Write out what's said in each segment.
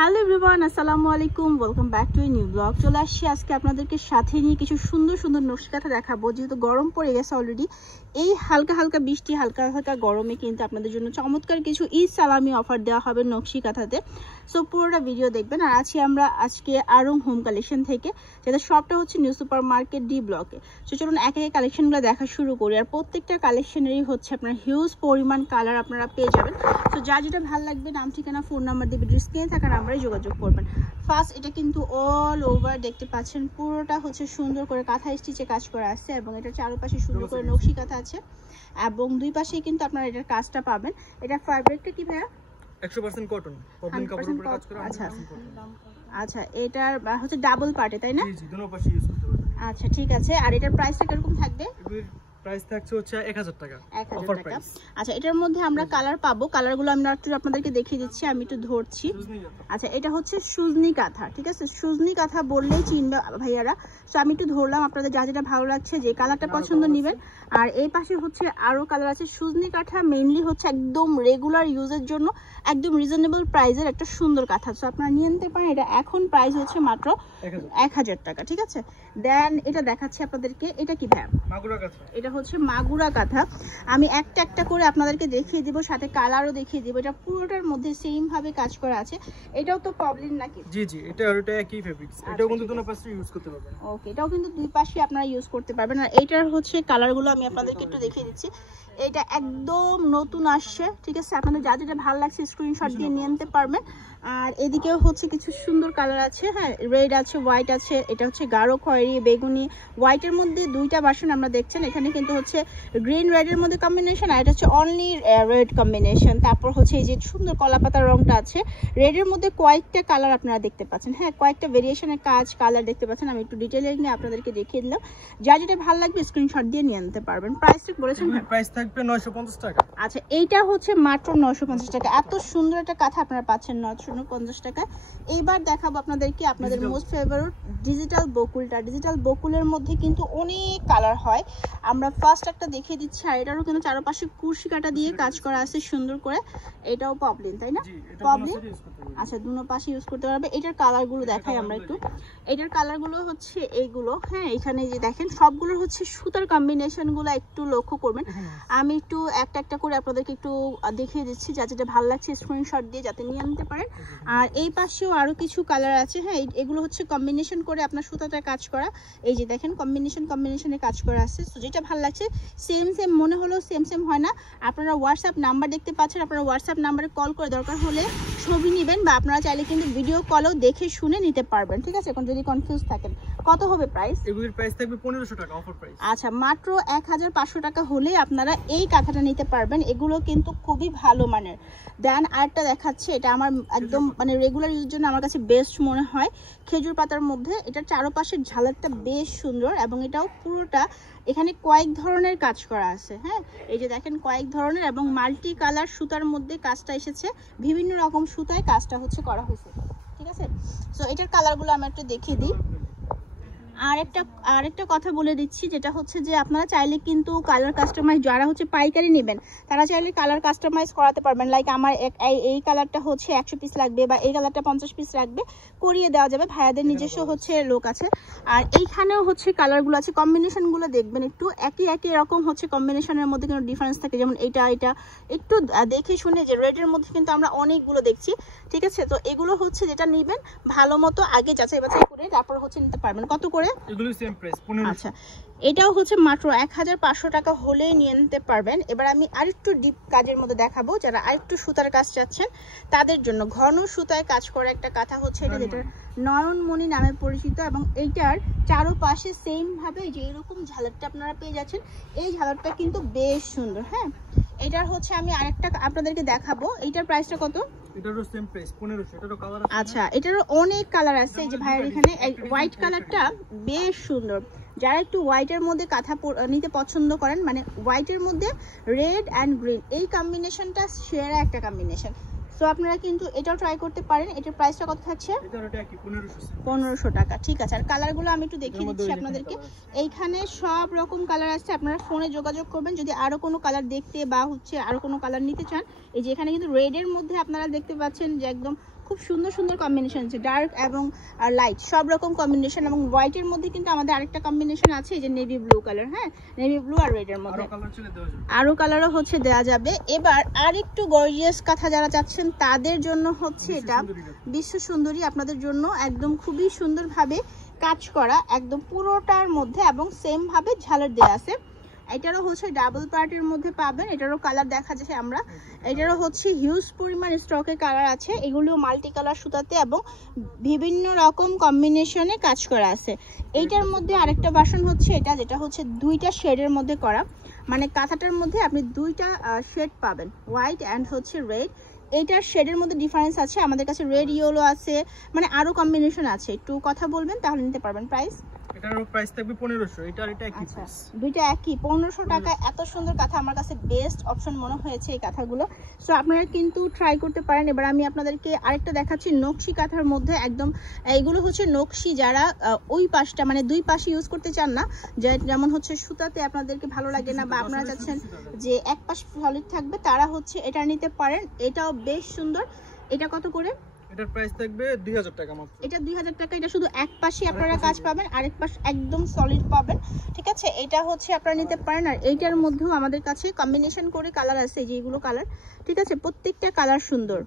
Hello everyone, আসসালামু আলাইকুম। Welcome back to a new blog. চলে আসছি আজকে আপনাদেরকে সাথে নিয়ে কিছু সুন্দর সুন্দর নকশি কাঁথা দেখাবো। যেহেতু গরম পড়ে গেছে অলরেডি, এই হালকা হালকা বৃষ্টি হালকা হালকা গরমে কিন্তু আপনাদের জন্য চমৎকার কিছু ঈদ সালামি অফার দেওয়া হবে নকশি কাঁথাতে। সো পুরোটা ভিডিও দেখবেন। আর আছি আমরা আজকে আরং হোম কালেকশন থেকে, যেটা শপটা হচ্ছে নিউ সুপার মার্কেট ডি ব্লকে। সো চলুন একে একে কালেকশনগুলো দেখা শুরু করি। আর প্রত্যেকটা কালেকশনেরই হচ্ছে আপনার হিউজ পরিমাণ কালার আপনারা পেয়ে যাবেন। সো যা যেটা ভালো লাগবে নাম ঠিকানা ফোন নাম্বার দিয়ে ভিডিও স্ক্রিনে থাকা নাম্বারে যোগাযোগ করবেন। ফার্স্ট এটা কিন্তু অল ওভার দেখতে পাচ্ছেন, পুরোটা হচ্ছে সুন্দর করে কাঁথা স্টিচে কাজ করা আছে এবং এটা চারপাশে সুন্দর করে নকশি কাঁথা আছে এবং দুই পাশেই কিন্তু আপনারা এটার কাজটা পাবেন। এটা ফ্যাব্রিকটা কি ভাইয়া? 100% কটন, পপলিন কাপড়ের উপরে কাজ করা। আচ্ছা, এটার হচ্ছে ডাবল পার্টে, তাই না? জি, দুটো পাশে ইউজ করতে পারবেন। আচ্ছা ঠিক আছে। আর এটার প্রাইসটা কিরকম থাকবে? প্রাইস থাকছে হচ্ছে 1000 টাকা, 1000 অফার টাকা। প্রাইস। আচ্ছা, এটার মধ্যে আমরা কালার পাবো। কালারগুলো আমরা একটু আপনাদেরকে দেখিয়ে দিচ্ছি, আমি একটু ধরছি। আচ্ছা, এটা হচ্ছে সুজনি কাঁথা, ঠিক আছে? সুজনি কাঁথা বললেই চিনবে ভাইয়ারা। সো আমি একটু ধরলাম, আপনাদের যা যেটা ভালো লাগছে, যে কালারটা পছন্দ নেবেন। আর এই পাশে হচ্ছে আরো কালার আছে। সুজনি কাঁথা মেইনলি হচ্ছে একদম রেগুলার ইউজের জন্য একদম রিজনেবল প্রাইসের একটা সুন্দর কাঁথা। সো আপনারা নিয়ে নিতে পারেন। এটা এখন প্রাইস হচ্ছে মাত্র 1000 টাকা, ঠিক আছে? দেন এটা দেখাচ্ছি আপনাদেরকে। এটা কি ভাইয়া? মাগুরা কাঁথা। এটা হচ্ছে মাগুরা কাঁথা। আমি একটা একটা করে আপনাদেরকে দেখিয়ে দিব, সাথে কালারও দেখিয়ে দিব। এটা পুরোটার মধ্যে সেম ভাবে কাজ করা আছে। এটাও তো পপলিন নাকি? জি জি, এটা আর এটা একই ফেব্রিক্স। এটাও কিন্তু দুটো পাশে ইউজ করতে পারবেন। ওকে, এটাও কিন্তু দুই পাশে আপনারা ইউজ করতে পারবেন। আর এইটার হচ্ছে কালারগুলো আমি আপনাদেরকে একটু দেখিয়ে দিচ্ছি। এটা একদম নতুন আসছে, ঠিক আছে? আপনাদের যা যেটা ভালো লাগছে স্ক্রিনশট দিয়ে নিয়ে নিতে পারবেন। আর এদিকেও হচ্ছে কিছু সুন্দর কালার আছে, হ্যাঁ, রেড আছে, হোয়াইট আছে। এটা হচ্ছে গাঢ় খয়েরি, বেগুনি, হোয়াইটের মধ্যে দুইটা ভার্সন আমরা দেখছেন। এখানে কিন্তু হচ্ছে গ্রিন রেডের মধ্যে কম্বিনেশন, আর এটা হচ্ছে অনলি রেড কম্বিনেশন। তারপর হচ্ছে এই যে সুন্দর কলাপাতার রংটা আছে। রেডের মধ্যে কয়েকটা কালার আপনারা দেখতে পাচ্ছেন, হ্যাঁ, কয়েকটা ভেরিয়েশনের কালার দেখতে পাচ্ছেন। আমি একটু ডিটেইলে নিয়ে আপনাদেরকে দেখিয়ে দিলাম। যা যেটা ভালো লাগবে স্ক্রিনশট দিয়ে নিয়ে নিতে পারবেন। প্রাইসটা বলেছেন? প্রাইস থাকবে 950 টাকা। আচ্ছা, এইটা হচ্ছে মাত্র 950 টাকা। এত সুন্দর একটা কাঁথা আপনারা পাচ্ছেন 950 টাকা। এইবার দেখাবো আপনাদেরকে আপনাদের মোস্ট ফেভারিট ডিজিটাল বকুলটা। ডিজিটাল বকুলের মধ্যে কিন্তু অনেক কালার হয়। আমরা ফার্স্ট একটা দেখিয়ে দিচ্ছি। আর এটারও কিন্তু চারপাশে কুরশি কাটা দিয়ে কাজ করা আছে সুন্দর করে। এটাও পপলিন, তাই না? পপলিন। আচ্ছা, দুনো পাশে ইউজ করতে পারবে। এটার কালারগুলো দেখাই আমরা একটু। এটার কালারগুলো হচ্ছে এইগুলো, হ্যাঁ, এখানে যে দেখেন সবগুলোর হচ্ছে সুতার কম্বিনেশনগুলো একটু লক্ষ্য করবেন। আমি একটু একটা একটা করে আপনাদেরকে একটু দেখিয়ে দিচ্ছি, যা যেটা ভালো লাগছে স্ক্রিনশট দিয়ে যাতে নিয়ে নিতে পারেন। আর এই পাশেও আরো কিছু কালার আছে, হ্যাঁ, এগুলো হচ্ছে কম্বিনেশন করে আপনার সুতাটা কাজ করা। এই যে দেখেন কম্বিনেশনে কাজ করা আছে। সো যেটা ভালো লাগছে সেম মনে হলেও সেম হয় না। আপনারা হোয়াটসঅ্যাপ নাম্বার দেখতে পাচ্ছেন, আপনারা হোয়াটসঅ্যাপ নাম্বারে কল করে দরকার হলে ছবি নেবেন, বা আপনারা চাইলে কিন্তু ভিডিও কলেও দেখে শুনে নিতে পারবেন, ঠিক আছে? এখন যদি কনফিউজ থাকেন। কত হবে প্রাইস? এগুলোর প্রাইস থাকবে 1500 টাকা, অফার প্রাইস। আচ্ছা, মাত্র 1500 টাকা হলে আপনারা এই কাঁথাটা নিতে পারবেন। এগুলো কিন্তু খুবই ভালো মানের। দেন আরেকটা দেখাচ্ছি, এটা আমার একদম মানে রেগুলার ইউজের জন্য আমার কাছে বেস্ট মনে হয়। খেজুর পাতার মধ্যে এটার চারপাশের ঝালারটা বেশ সুন্দর এবং এটাও পুরোটা এখানে কয়েক ধরনের কাজ করা আছে, হ্যাঁ, এই যে দেখেন কয়েক ধরনের এবং মাল্টি কালার সুতার মধ্যে কাজটা এসেছে। বিভিন্ন রকম সুতায় কাজটা হচ্ছে করা হয়েছে, ঠিক আছে? সো এটার কালারগুলো আমি একটু দেখিয়ে দিই। আরেকটা কথা বলে দিচ্ছি, যেটা হচ্ছে যে আপনারা চাইলে কিন্তু কালার কাস্টমাইজ, যারা হচ্ছে পাইকারি নেবেন তারা চাইলে কালার কাস্টমাইজ করাতে পারবেন। লাইক আমার এই কালারটা হচ্ছে 100 পিস লাগবে বা এই কালারটা 50 পিস লাগবে, করিয়ে দেওয়া যাবে। ভাইয়াদের নিজস্ব হচ্ছে লোক আছে। আর এইখানেও হচ্ছে কালারগুলো আছে, কম্বিনেশনগুলো দেখবেন একটু একই রকম হচ্ছে। কম্বিনেশনের মধ্যে কোনো ডিফারেন্স থাকে, যেমন এটা একটু দেখে শুনে, যে রেডের মধ্যে কিন্তু আমরা অনেকগুলো দেখছি, ঠিক আছে? তো এগুলো হচ্ছে যেটা নেবেন ভালো মতো আগে যাচাই বাছাই করে তারপর হচ্ছে নিতে পারবেন। কত করে? এগুলো সেম প্রাইস 1500। আচ্ছা, এটাও হচ্ছে মাত্র 1500 টাকা হলেই নিয়ে নিতে পারবেন। এবার আমি আরেকটু ডিপ কাজের মধ্যে দেখাবো, যারা আরেকটু সুতার কাজ চাচ্ছেন তাদের জন্য। ঘন সুতায় কাজ করা একটা কাঁথা হচ্ছে এটা, যেটা নয়নমণি নামে পরিচিত। এবং এইটার চারপাশে সেম ভাবে যে এরকম ঝালরটা আপনারা পেয়ে যাচ্ছেন। এই ঝালরটা কিন্তু বেশ সুন্দর, হ্যাঁ। এটার হচ্ছে আমি আরেকটা আপনাদেরকে দেখাবো। এইটার প্রাইসটা কত? এটারও সেম প্রাইস 1500। এটারও কালার আছে। আচ্ছা, এটারও অনেক কালার আছে। এই যে ভাইয়ের এখানে হোয়াইট কালারটা বেশ সুন্দর। যারা একটু হোয়াইটের মধ্যে কাঁথা নিতে পছন্দ করেন, মানে হোয়াইটের মধ্যে রেড অ্যান্ড গ্রিন, এই কম্বিনেশনটা সেরা একটা কম্বিনেশন। সো আপনারা কিন্তু এটাও ট্রাই করতে পারেন। এটার প্রাইসটা কত থাকছে? 1500 টাকা, ঠিক আছে। আর কালারগুলো আমি একটু দেখিয়ে দিচ্ছি আপনাদেরকে। এইখানে সব রকম কালার আছে, আপনারা ফোনে যোগাযোগ করবেন যদি আরো কোনো কালার দেখতে বা হচ্ছে আরো কোনো কালার নিতে চান। এই যে এখানে কিন্তু রেডের মধ্যে আপনারা দেখতে পাচ্ছেন যে একদম খুব সুন্দর সুন্দর কম্বিনেশন আছে, ডার্ক এবং লাইট সব রকম কম্বিনেশন। এবং হোয়াইটের মধ্যে কিন্তু আমাদের আরেকটা কম্বিনেশন আছে, এই যে নেভি ব্লু কালার। হ্যাঁ, নেভি ব্লু আর রেডের মধ্যে আরো কালারও হচ্ছে দেওয়া যাবে। এবার আরেকটু গর্জিয়াস কাঁথা যারা চাচ্ছেন তাদের জন্য হচ্ছে এটা বিশ্ব সুন্দরী, আপনাদের জন্য একদম খুবই সুন্দরভাবে কাজ করা, একদম পুরোটার মধ্যে এবং সেম ভাবে ঝালর দেওয়া আছে। এটারও হচ্ছে ডাবল পার্টের মধ্যে পাবেন, এটারও কালার দেখা যাচ্ছে আমরা, এটারও হচ্ছে হিউজ পরিমাণ স্টকে কালার আছে। এগুলো মাল্টি কালার সুতাতে এবং বিভিন্ন রকম কম্বিনেশনে কাজ করা আছে। এইটার মধ্যে আরেকটা ভার্সন হচ্ছে এটা, যেটা হচ্ছে দুইটা শেডের মধ্যে করা, মানে কাঁথাটার মধ্যে আপনি দুইটা শেড পাবেন, হোয়াইট অ্যান্ড হচ্ছে রেড। এইটার শেডের মধ্যে ডিফারেন্স আছে, আমাদের কাছে রেড ইয়েলো আছে, মানে আরো কম্বিনেশন আছে। একটু কথা বলবেন তাহলে নিতে পারবেন। প্রাইস এটার প্রাইস থাকবে 1500, এটা আর এটা একই প্রাইস, দুইটা একই 1500 টাকা। এত সুন্দর কাঁথা, আমার কাছে বেস্ট অপশন মনে হয়েছে এই কাঁথাগুলো, সো আপনারা কিন্তু ট্রাই করতে পারেন। এবার আমি আপনাদেরকে আরেকটা দেখাচ্ছি নকশি কাঁথার মধ্যে, একদম এইগুলো হচ্ছে নকশি, যারা ওই পাশটা মানে দুই পাশে ইউজ করতে চান না, যেমন হচ্ছে সুতাতে আপনাদেরকে ভালো লাগে না বা আপনারা চাচ্ছেন যে এক পাশ সলিড থাকবে, তারা হচ্ছে এটা নিতে পারেন। এটাও বেশ সুন্দর। এটা কত করে? এটার প্রাইস থাকবে 2000 টাকা মাত্র। এটা 2000 টাকা। এটা শুধু এক পাশে আপনারা কাজ পাবেন, আরেক পাশ একদম সলিড পাবেন, ঠিক আছে? এটা হচ্ছে আপনারা নিতে পারেন। আর এইটার মধ্যেও আমাদের কাছে কম্বিনেশন করে কালার আছে, এই যে এগুলো কালার, ঠিক আছে? প্রত্যেকটা কালার সুন্দর।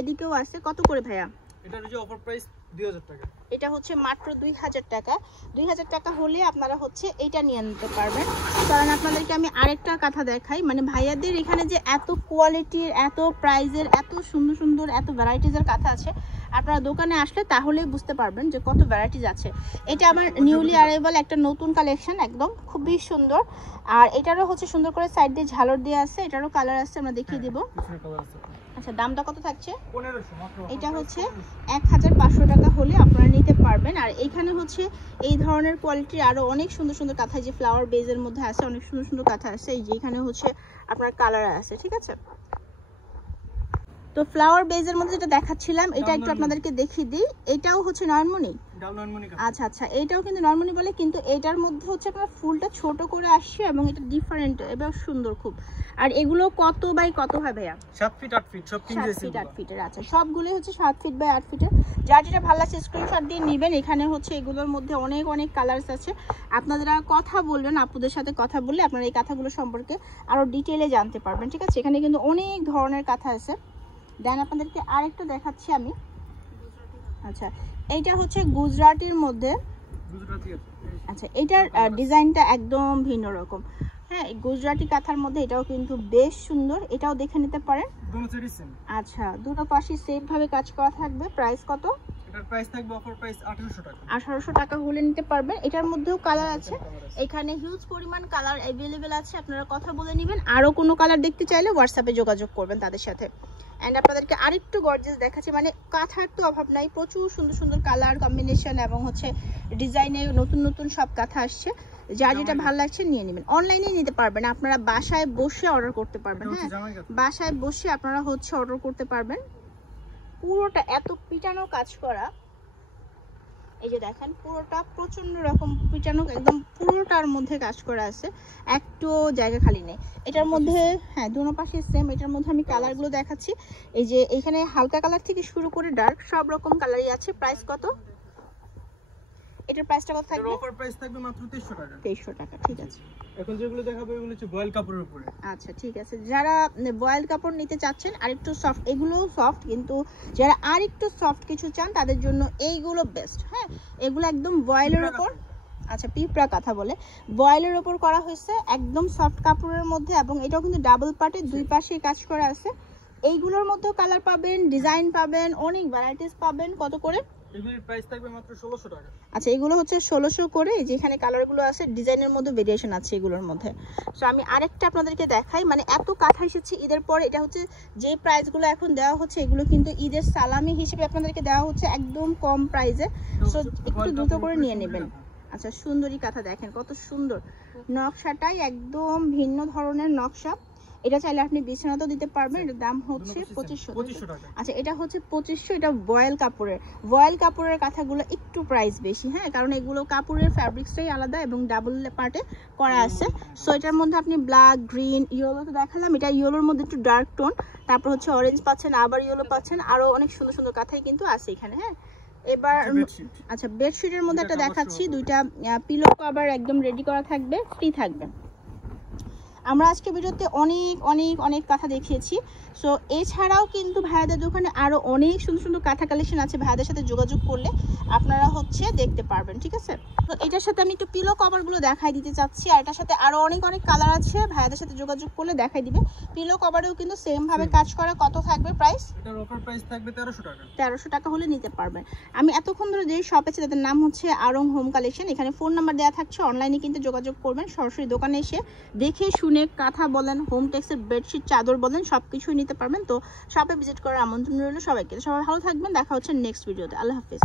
এদিকেও আছে। কত করে ভাইয়া? এটার যে অফার প্রাইস 2000 টাকা। এটা হচ্ছে মাত্র 2000 টাকা। 2000 টাকা হলে আপনারা হচ্ছে এইটা নিয়ে নিতে পারবেন। কারণ আপনাদেরকে আমি আরেকটা কথা দেখাই, মানে ভাইয়াদের এখানে যে এত কোয়ালিটির, এত প্রাইজের, এত সুন্দর সুন্দর, এত ভ্যারাইটিজের কাঁথা আছে, আপনারা দোকানে আসলে তাহলেই বুঝতে পারবেন যে কত ভ্যারাইটিস আছে। এটা আমার নিউলি অ্যারাইভাল একটা নতুন কালেকশন, একদম খুবই সুন্দর। আর এটারও হচ্ছে সুন্দর করে সাইড দিয়ে ঝালর দিয়ে আছে, এটারও কালার আছে, আমরা দেখিয়ে দিব। আচ্ছা, দামটা কত থাকছে? 1500 মাত্র। এটা হচ্ছে 1500 টাকা হলে আপনারা নিতে পারবেন। আর এইখানে হচ্ছে এই ধরনের কোয়ালিটির আরো অনেক সুন্দর সুন্দর কাঁথা, যে ফ্লাওয়ার বেজের মধ্যে আছে, অনেক সুন্দর সুন্দর কাঁথা আছে। এই যে এখানে হচ্ছে আপনার কালার আছে, ঠিক আছে? তো ফ্লাওয়ার বেজের মধ্যে যেটা দেখাচ্ছিলাম, এটা একটু আপনাদেরকে দেখিয়ে দিই। এটাও হচ্ছে নয়নমণি। আচ্ছা আচ্ছা, এটাও কিন্তু নয়নমণি বলে, কিন্তু এটার মধ্যে হচ্ছে আপনার ফুলটা ছোট করে আসছে এবং এটা ডিফারেন্ট, এবার সুন্দর খুব। আর এগুলো কত বাই কত হয় ভাইয়া? 7 ফিট 8 ফিট সব কিনছে 7 ফিট 8 ফিটের। আচ্ছা, সবগুলো হচ্ছে 7 ফিট বাই 8 ফিটের। যার যেটা ভালো লাগছে স্ক্রিনশট দিয়ে নেবেন। এখানে হচ্ছে এগুলোর মধ্যে অনেক অনেক কালার্স আছে। আপনারা কথা বলবেন, আপুদের সাথে কথা বললে আপনারা এই কাঁথাগুলো সম্পর্কে আরো ডিটেইলে জানতে পারবেন, ঠিক আছে? এখানে কিন্তু অনেক ধরনের কাঁথা আছে। দেন আপনাদেরকে আরেকটা দেখাচ্ছি আমি। আচ্ছা, এইটা হচ্ছে গুজরাটির মধ্যে। আচ্ছা, এটার ডিজাইনটা একদম ভিন্ন রকম। হ্যাঁ, গুজরাটি কাঁথার মধ্যে এটাও কিন্তু বেশ সুন্দর, এটাও দেখে নিতে পারেন। আচ্ছা, দুটো পাশে সেম ভাবে কাজ করা থাকবে। প্রাইস কত? এটার প্রাইস থাকবে অফার প্রাইস 1800 টাকা। 1800 টাকা হলে নিতে পারবেন। এটার মধ্যেও কালার আছে, এখানে হিউজ পরিমাণ কালার অ্যাভেলেবেল আছে। আপনারা কথা বলে নেবেন। আরো কোনো কালার দেখতে চাইলে হোয়াটসঅ্যাপে যোগাযোগ করবেন তাদের সাথে। এন্ড আপনাদেরকে আরেকটু গর্জিয়াস দেখাচ্ছি, মানে কাঁথার তো অভাব নাই, প্রচুর সুন্দর সুন্দর কালার কম্বিনেশন এবং হচ্ছে ডিজাইনে নতুন নতুন সব কাঁথা আসছে। যার যেটা ভালো লাগছে নিয়ে নেবেন। অনলাইনে নিতে পারবেন, আপনারা বাসায় বসে অর্ডার করতে পারবেন। হ্যাঁ, বাসায় বসে আপনারা হচ্ছে অর্ডার করতে পারবেন। পুরোটা এত পিটানো কাজ করা, এই যে দেখেন পুরোটা প্রচন্ড রকম পিটানো, একদম পুরোটার মধ্যে কাজ করা আছে, একটু জায়গা খালি নেই এটার মধ্যে। হ্যাঁ, দুনো পাশে সেম। এটার মধ্যে আমি কালারগুলো দেখাচ্ছি। এই যে এখানে হালকা কালার থেকে শুরু করে ডার্ক সব রকম কালারই আছে। প্রাইস কত? এটার প্রাইসটা কত থাকবে? এর অফার প্রাইস থাকবে মাত্র 2300 টাকা। 2300 টাকা, ঠিক আছে। এখন যেগুলো দেখাবো এগুলো হচ্ছে বয়েল কাপড়ের উপরে। আচ্ছা, ঠিক আছে। যারা বয়েল কাপড় নিতে চাচ্ছেন আর একটু সফট, এগুলো সফট, কিন্তু যারা আর একটু সফট কিছু চান তাদের জন্য এইগুলো বেস্ট। হ্যাঁ, এগুলো একদম বয়েলের উপর। আচ্ছা, পিঁপড়া কাঁথা বলে, বয়েলের উপর করা হয়েছে, একদম সফট কাপড়ের মধ্যে। এবং এটাও কিন্তু ডাবল পার্টে, দুই পাশে কাজ করা আছে। এইগুলোর মধ্যেও কালার পাবেন, ডিজাইন পাবেন, অনেক ভ্যারাইটিস পাবেন। কত করে? এগুলোর প্রাইস থাকবে মাত্র 1600 টাকা। আচ্ছা, এগুলো হচ্ছে 1600 করে। যেখানে কালারগুলো আছে, ডিজাইনের মধ্যে ভেরিয়েশন আছে এগুলোর মধ্যে। সো আমি আরেকটা আপনাদেরকে দেখাই, মানে এত কাঁথা এসেছে ঈদের পরে। এটা হচ্ছে যে প্রাইসগুলো এখন দেওয়া হচ্ছে, এগুলো কিন্তু ঈদের সালামি হিসেবে আপনাদেরকে দেওয়া হচ্ছে একদম কম প্রাইসে। সো একটু দ্রুত করে নিয়ে নেবেন। আচ্ছা, সুন্দরী কাঁথা দেখেন কত সুন্দর, নকশাটাই একদম ভিন্ন ধরনের নকশা। এটা চাইলে আপনি বিছানাতেও দিতে পারবেন। এটার দাম হচ্ছে 2500 টাকা। আচ্ছা, এটা হচ্ছে 2500। এটা ভয়েল কাপড়ের। ভয়েল কাপড়ের কাঁথাগুলো একটু প্রাইস বেশি, হ্যাঁ, কারণ এগুলো কাপড়ের ফ্যাব্রিক্সটাই আলাদা এবং ডাবল পার্টে করা আছে। সো এটার মধ্যে আপনি ব্ল্যাক, গ্রিন, ইয়েলো তো দেখালাম, এটা ইয়েলোর মধ্যে একটু ডার্ক টোন, তারপর হচ্ছে অরেঞ্জ পাচ্ছেন, আবার ইয়েলো পাচ্ছেন, আরো অনেক সুন্দর সুন্দর কাঁথাই কিন্তু আছে এখানে। হ্যাঁ, এবার আচ্ছা বেডশিটের মধ্যে একটা দেখাচ্ছি, দুইটা পিলো কভার একদম রেডি করা থাকবে, ফ্রি থাকবে। আমরা আজকে ভিডিওতে অনেক অনেক অনেক কাঁথা দেখিয়েছি। সো এছাড়াও কিন্তু ভাইয়াদের দোকানে আরো অনেক সুন্দর সুন্দর কাঁথা কালেকশন আছে, ভাইয়াদের সাথে যোগাযোগ করলে আপনারা হচ্ছে দেখতে পারবেন, ঠিক আছে। তো এটার সাথে আমি একটু পিলো কভারগুলো দেখাই দিতে চাচ্ছি, আর এটার সাথে আরো অনেক অনেক কালার আছে, ভাইয়াদের সাথে যোগাযোগ করলে দেখাই দিবে। পিলো কভারেও কিন্তু সেম ভাবে কাজ করা। কত থাকবে প্রাইস? এটার অফার প্রাইস থাকবে 1300 টাকা। 1300 টাকা হলে নিতে পারবেন। আমি এতক্ষণ ধরে যে শপ আছে তাদের নাম হচ্ছে আরং হোম কালেকশন। এখানে ফোন নাম্বার দেওয়া থাকছে, অনলাইনে কিন্তু যোগাযোগ করবেন। সরাসরি দোকানে এসে দেখে শুনে কাঁথা বলেন, হোম টেক্সের বেডশিট, চাদর বলেন, সবকিছুই নিতে পারবেন। তো শপে ভিজিট করার আমন্ত্রণ রইল সবাইকে। সবাই ভালো থাকবেন, দেখা হচ্ছে নেক্সট ভিডিওতে। আল্লাহ হাফেজ।